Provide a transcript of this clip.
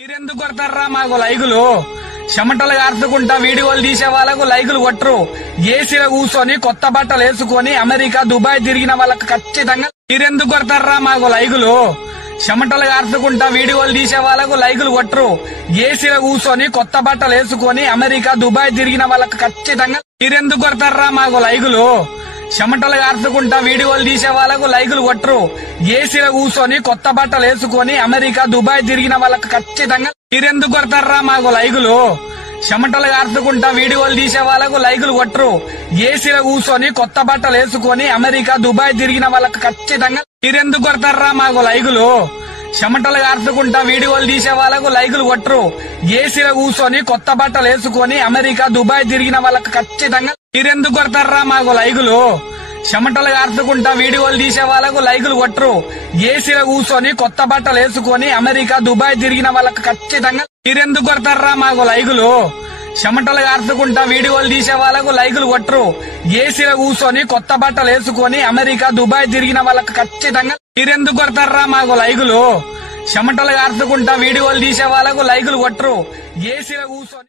మీరెందుకు కొడతారా మాకు లైకులు? చెమటలు కార్చుకుంటా వీడియోలు తీసే వాళ్ళకు లైకులు కొట్టరు. ఏసీలో కూర్చొని కొత్త బట్టలు వేసుకొని అమెరికా దుబాయ్ తిరిగిన వాళ్ళకు ఖచ్చితంగా మీరెందుకు కొడతారా మాకు లైకులు? చెమటలు కార్చుకుంటా వీడియోలు తీసే వాళ్ళకు లైకులు కొట్టరు. ఏసీలో కూర్చొని కొత్త బట్టలు వేసుకొని అమెరికా దుబాయ్ తిరిగిన వాళ్ళకు ఖచ్చితంగా మీరెందుకు కొడతారా మాకు లైకులు? చెమటలు కార్చుకుంటా వీడియోలు తీసే వాళ్ళకు లైకులు కొట్టరు. ఏసీలో కూర్చొని కొత్త బట్టలు వేసుకొని అమెరికా దుబాయ్ తిరిగిన వాళ్ళకు ఖచ్చితంగా మీరెందుకు కొడతారా మాకు లైకులు? చెమటలు కార్చుకుంటా వీడియోలు తీసే వాళ్ళకు లైకులు కొట్టరు. ఏసీలో కూర్చొని కొత్త బట్టలు వేసుకొని అమెరికా దుబాయ్ తిరిగిన వాళ్ళకు ఖచ్చితంగా మీరెందుకు కొడతారా మాకు లైకులు? చెమటలు కార్చుకుంటా వీడియోలు తీసే వాళ్ళకు లైకులు కొట్టరు. ఏసీలో కూర్చొని కొత్త బట్టలు వేసుకొని అమెరికా దుబాయ్ తిరిగిన వాళ్ళకు ఖచ్చితంగా మీరెందుకు కొడతారా మాకు లైకులు? చెమటలు కార్చుకుంటా వీడియోలు తీసే వాళ్ళకు లైకులు కొట్టరు. ఏసీలో కూర్చొని కొత్త బట్టలు వేసుకొని అమెరికా దుబాయ్ తిరిగిన వాళ్ళకు ఖచ్చితంగా మీరెందుకు కొడతారా మాకు లైకులు? చెమటలు కార్చుకుంటా వీడియోలు తీసే వాళ్ళకు లైకులు కొట్టరు. ఏసీలో కూర్చొని కొత్త బట్టలు వేసుకొని అమెరికా దుబాయ్ తిరిగిన వాళ్ళకు ఖచ్చితంగా మీరెందుకు కొడతారా మాకు లైకులు? చెమటలు కార్చుకుంటా వీడియోలు తీసే వాళ్ళకు లైకులు కొట్టరు. ఏసీలో కూర్చొని